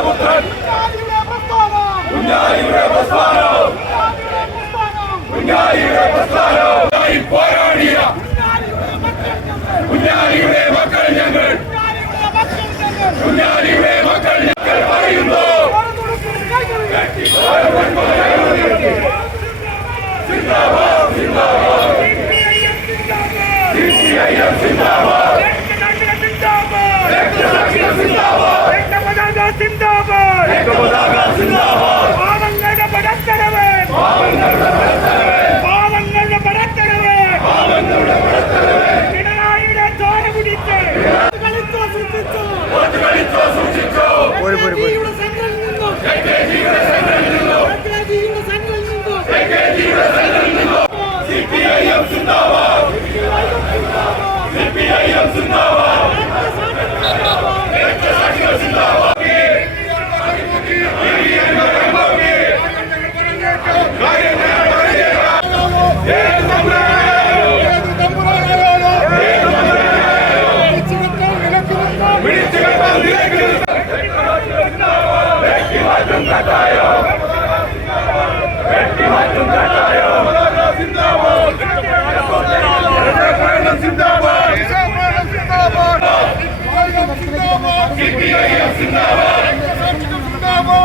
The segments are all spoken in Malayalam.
പുത്രൻ. കുഞ്ഞാലിയുടെ പ്രസ്ഥാനം. കുഞ്ഞാലിയുടെ പ്രസ്ഥാനം. പോരാടിയ. കുഞ്ഞാലിയുടെ മക്കൾ ഞങ്ങൾ. കുഞ്ഞാലിയുടെ മക്കൾ ഞങ്ങൾ പറയുന്നു. സിന്ദാബാദ് സിന്ദാബാദ്. സിന്ദാബാദ് സിന്ദാബാദ് സിന്ദാബാദ് സിന്ദാബാദ്. സിപിഐഎം സിന്ദാബാദ്. സിപിഐഎം സിന്ദാബാദ്.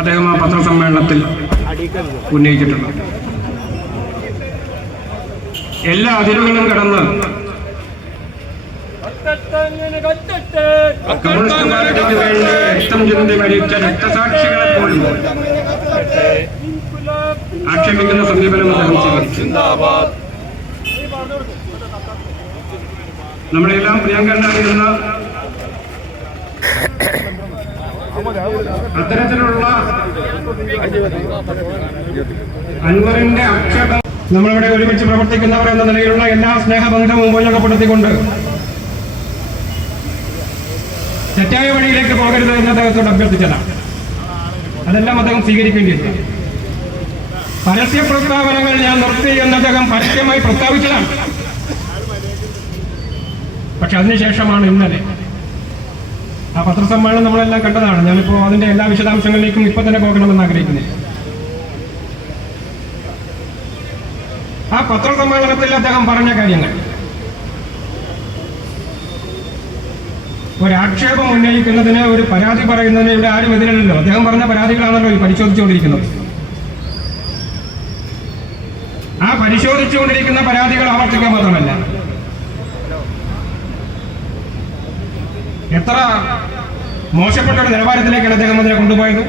അദ്ദേഹം ആ പത്രസമ്മേളനത്തിൽ ഉന്നയിച്ചിട്ടുണ്ട്. എല്ലാ അതിരുകളും കടന്ന് രക്തം ചിന്തി മരിച്ച രക്തസാക്ഷികളെ പോലും ആക്ഷേപിക്കുന്ന സമീപനം നമ്മളെല്ലാം പ്രിയങ്കരനായിരുന്ന അത്തരത്തിലുള്ള അൻവറിന്റെ ആക്ഷേപം നമ്മളിവിടെ ഒരുമിച്ച് പ്രവർത്തിക്കുന്നവർ എന്ന നിലയിലുള്ള എല്ലാ സ്നേഹബന്ധവും ഉപയോഗപ്പെടുത്തിക്കൊണ്ട് തെറ്റായ വഴിയിലേക്ക് പോകരുത് എന്ന് അദ്ദേഹത്തോട് അഭ്യർത്ഥിച്ചതാണ്. അതെല്ലാം അദ്ദേഹം സ്വീകരിക്കേണ്ടിയിരുന്നു. പരസ്യ പ്രസ്താവനകൾ ഞാൻ നിർത്തി എന്ന് അദ്ദേഹം പരസ്യമായി പ്രസ്താവിച്ചതാണ്. പക്ഷെ അതിനുശേഷമാണ് ഇന്നലെ ആ പത്രസമ്മേളനം നമ്മളെല്ലാം കണ്ടതാണ്. ഞാനിപ്പോ അതിന്റെ എല്ലാ വിശദാംശങ്ങളിലേക്കും ഇപ്പൊ തന്നെ പോകണമെന്ന് ആഗ്രഹിക്കുന്നില്ല ആ പത്രസമ്മേളനത്തിൽ അദ്ദേഹം പറഞ്ഞ കാര്യങ്ങൾ. ഒരാക്ഷേപം ഉന്നയിക്കുന്നതിന് ഒരു പരാതി പറയുന്നതിന് ഇവിടെ ആരും എതിരല്ലോ അദ്ദേഹം പറഞ്ഞ പരാതികളാണല്ലോ ഈ പരിശോധിച്ചുകൊണ്ടിരിക്കുന്നത്. ആ പരിശോധിച്ചുകൊണ്ടിരിക്കുന്ന പരാതികൾ ആവർത്തിക്കാൻ മാത്രമല്ല. എത്ര മോശപ്പെട്ട ഒരു നിലവാരത്തിലേക്കാണ് അദ്ദേഹം അതിനെ കൊണ്ടുപോയത്?